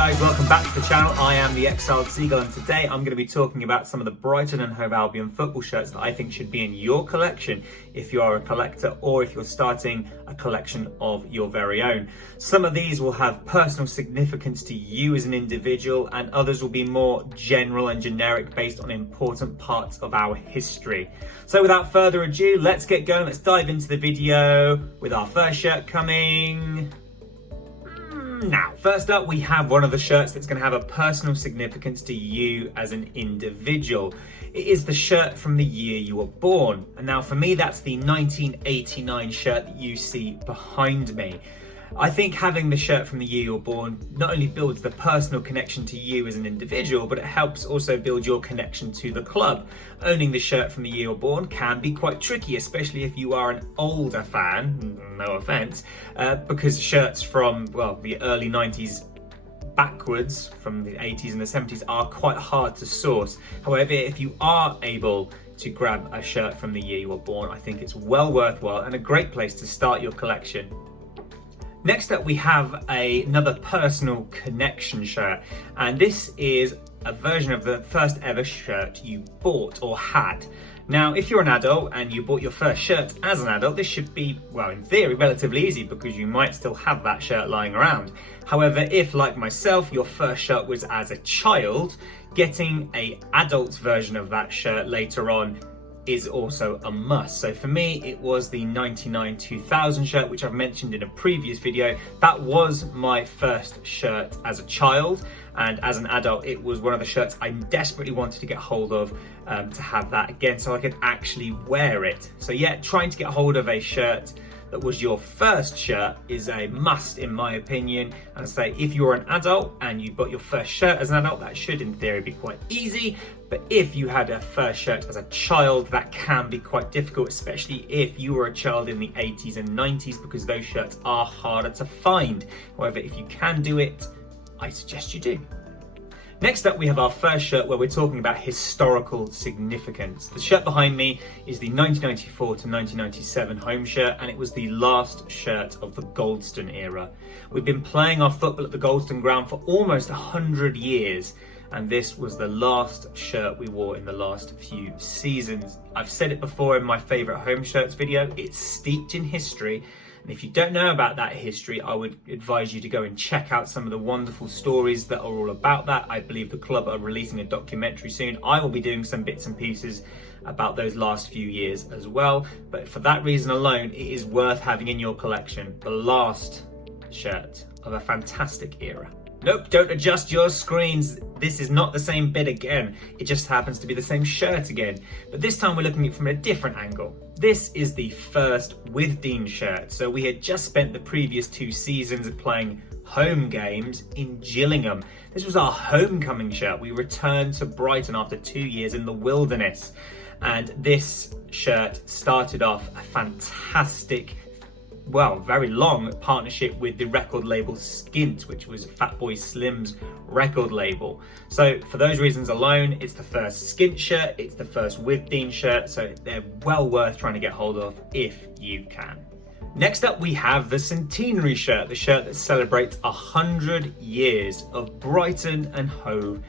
guys, welcome back to the channel. I am the Exiled Seagull, and today I'm going to be talking about some of the Brighton and Hove Albion football shirts that I think should be in your collection if you are a collector or if you're starting a collection of your very own. Some of these will have personal significance to you as an individual, and others will be more general and generic based on important parts of our history. So without further ado, let's get going. Let's dive into the video with our first shirt coming now. First up, we have one of the shirts that's going to have a personal significance to you as an individual. It is the shirt from the year you were born. And now for me, that's the 1989 shirt that you see behind me. I think having the shirt from the year you're born not only builds the personal connection to you as an individual, but it helps also build your connection to the club. Owning the shirt from the year you're born can be quite tricky, especially if you are an older fan, no offense, because shirts from, well, the early 90s backwards, from the 80s and the 70s, are quite hard to source. However, if you are able to grab a shirt from the year you were born, I think it's well worthwhile and a great place to start your collection. Next up, we have another personal connection shirt, and this is a version of the first ever shirt you bought or had. Now, if you're an adult and you bought your first shirt as an adult, this should be, well, in theory, relatively easy because you might still have that shirt lying around. However, if, like myself, your first shirt was as a child, getting an adult version of that shirt later on is also a must. So for me, it was the 99-2000 shirt, which I've mentioned in a previous video. That was my first shirt as a child, and as an adult, it was one of the shirts I desperately wanted to get hold of, to have that again so I could actually wear it. So yeah, trying to get hold of a shirt that was your first shirt is a must in my opinion. And I say, if you're an adult and you bought your first shirt as an adult, that should in theory be quite easy. But if you had a first shirt as a child, that can be quite difficult, especially if you were a child in the 80s and 90s, because those shirts are harder to find. However, if you can do it, I suggest you do. Next up, we have our first shirt where we're talking about historical significance. The shirt behind me is the 1994 to 1997 home shirt, and it was the last shirt of the Goldston era. We've been playing our football at the Goldston ground for almost 100 years, and this was the last shirt we wore in the last few seasons. I've said it before in my favourite home shirts video, it's steeped in history. And if you don't know about that history, I would advise you to go and check out some of the wonderful stories that are all about that. I believe the club are releasing a documentary soon. I will be doing some bits and pieces about those last few years as well. But for that reason alone, it is worth having in your collection. The last shirt of a fantastic era. Nope, don't adjust your screens. This is not the same bit again. It just happens to be the same shirt again. But this time we're looking at it from a different angle. This is the first with Dean shirt. So we had just spent the previous 2 seasons playing home games in Gillingham. This was our homecoming shirt. We returned to Brighton after 2 years in the wilderness. And this shirt started off a fantastic, well, very long partnership with the record label Skint, which was Fatboy Slim's record label. So for those reasons alone, it's the first Skint shirt, it's the first with Dean shirt, so they're well worth trying to get hold of if you can. Next up, we have the Centenary shirt, the shirt that celebrates 100 years of Brighton and Hove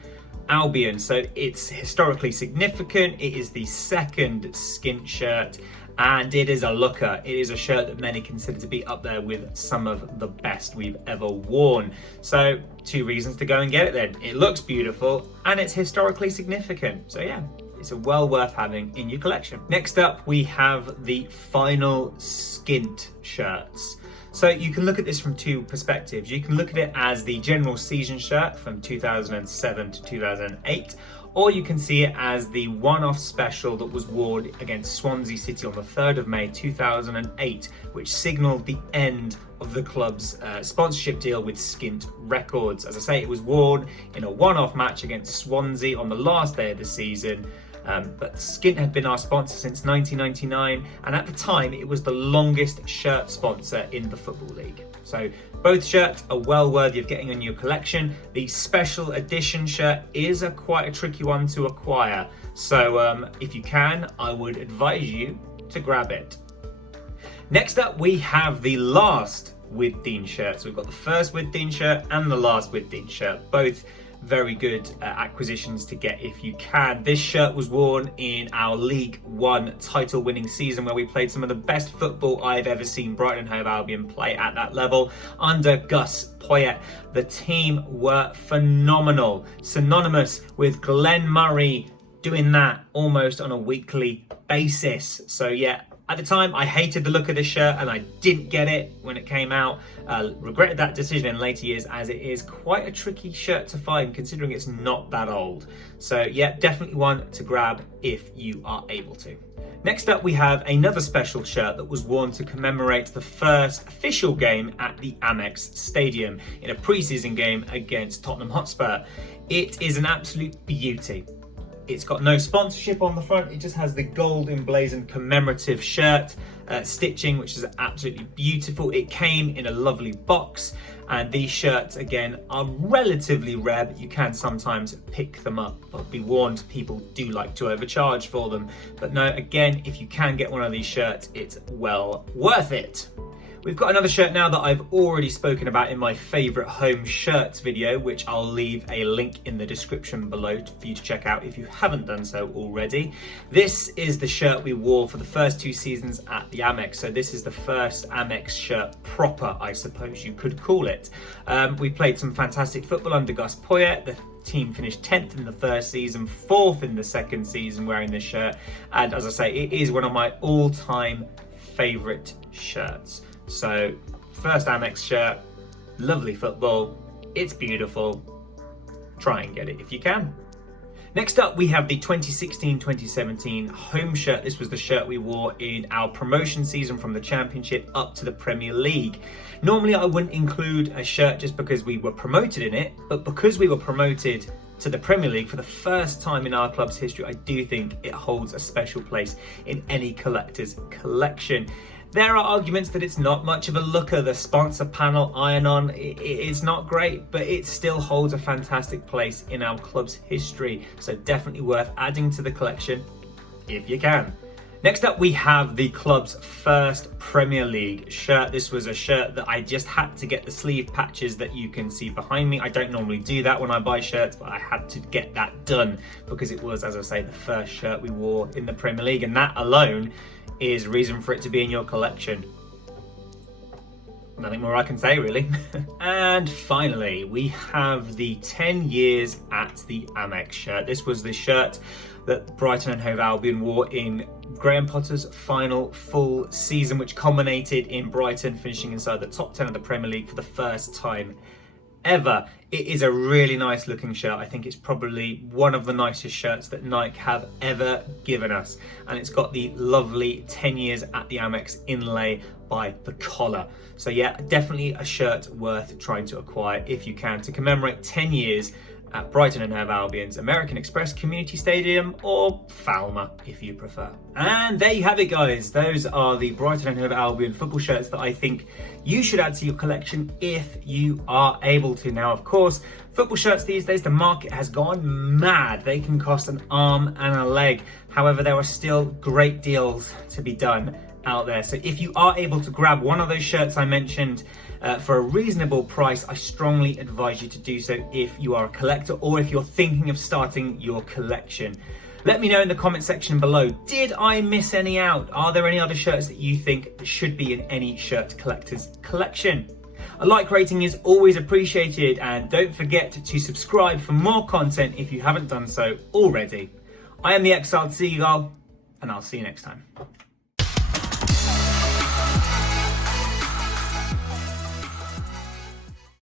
Albion. So it's historically significant. It is the second Skint shirt, and it is a looker. It is a shirt that many consider to be up there with some of the best we've ever worn. So 2 reasons to go and get it then. It looks beautiful and it's historically significant. So yeah, it's a well worth having in your collection. Next up, we have the final Skint shirts. So you can look at this from 2 perspectives. You can look at it as the general season shirt from 2007 to 2008, or you can see it as the one-off special that was worn against Swansea City on the 3rd of May 2008, which signalled the end of the club's sponsorship deal with Skint Records. As I say, it was worn in a one-off match against Swansea on the last day of the season. But Skint had been our sponsor since 1999, and at the time it was the longest shirt sponsor in the Football League. So both shirts are well worthy of getting in your collection. The special edition shirt is quite a tricky one to acquire, so if you can, I would advise you to grab it. Next up, we have the last with Dean shirts. We've got the first with Dean shirt and the last with Dean shirt, both very good acquisitions to get if you can. This shirt was worn in our League One title winning season, where we played some of the best football I've ever seen Brighton and Hove Albion play at that level under Gus Poyet. The team were phenomenal, synonymous with Glenn Murray doing that almost on a weekly basis. So yeah, at the time, I hated the look of this shirt and I didn't get it when it came out. Regretted that decision in later years, as it is quite a tricky shirt to find considering it's not that old. So yeah, definitely one to grab if you are able to. Next up, we have another special shirt that was worn to commemorate the first official game at the Amex Stadium in a pre-season game against Tottenham Hotspur. It is an absolute beauty. It's got no sponsorship on the front, it just has the gold emblazoned commemorative shirt stitching, which is absolutely beautiful. It came in a lovely box, and these shirts again are relatively rare, but you can sometimes pick them up. But be warned, people do like to overcharge for them. But no, again, if you can get one of these shirts, it's well worth it. We've got another shirt now that I've already spoken about in my favourite home shirts video, which I'll leave a link in the description below for you to check out if you haven't done so already. This is the shirt we wore for the first 2 seasons at the Amex. So this is the first Amex shirt proper, I suppose you could call it. We played some fantastic football under Gus Poyet. The team finished 10th in the first season, 4th in the second season wearing this shirt. And as I say, it is one of my all-time favourite shirts. So, first Amex shirt, lovely football, it's beautiful, try and get it if you can. Next up, we have the 2016-2017 home shirt. This was the shirt we wore in our promotion season from the Championship up to the Premier League. Normally I wouldn't include a shirt just because we were promoted in it, but because we were promoted to the Premier League for the first time in our club's history, I do think it holds a special place in any collector's collection. There are arguments that it's not much of a looker. The sponsor panel iron-on is not great, but it still holds a fantastic place in our club's history. So definitely worth adding to the collection if you can. Next up, we have the club's first Premier League shirt. This was a shirt that I just had to get the sleeve patches that you can see behind me. I don't normally do that when I buy shirts, but I had to get that done because it was, as I say, the first shirt we wore in the Premier League, and that alone is reason for it to be in your collection. Nothing more I can say, really. And finally, we have the 10 years at the Amex shirt. This was the shirt that Brighton and Hove Albion wore in Graham Potter's final full season, which culminated in Brighton finishing inside the top 10 of the Premier League for the first time ever. It is a really nice looking shirt. I think it's probably one of the nicest shirts that Nike have ever given us, and it's got the lovely 10 years at the Amex inlay by the collar. So yeah, definitely a shirt worth trying to acquire if you can, to commemorate 10 years at Brighton and Hove Albion's American Express Community Stadium, or Falmer if you prefer. And there you have it, guys. Those are the Brighton and Hove Albion football shirts that I think you should add to your collection if you are able to. Now, of course, football shirts these days, the market has gone mad. They can cost an arm and a leg. However, there are still great deals to be done out there. So if you are able to grab one of those shirts I mentioned for a reasonable price, I strongly advise you to do so if you are a collector or if you're thinking of starting your collection. Let me know in the comment section below, did I miss any out? Are there any other shirts that you think should be in any shirt collector's collection? A like rating is always appreciated, and don't forget to subscribe for more content if you haven't done so already. I am the Exiled Seagull, and I'll see you next time.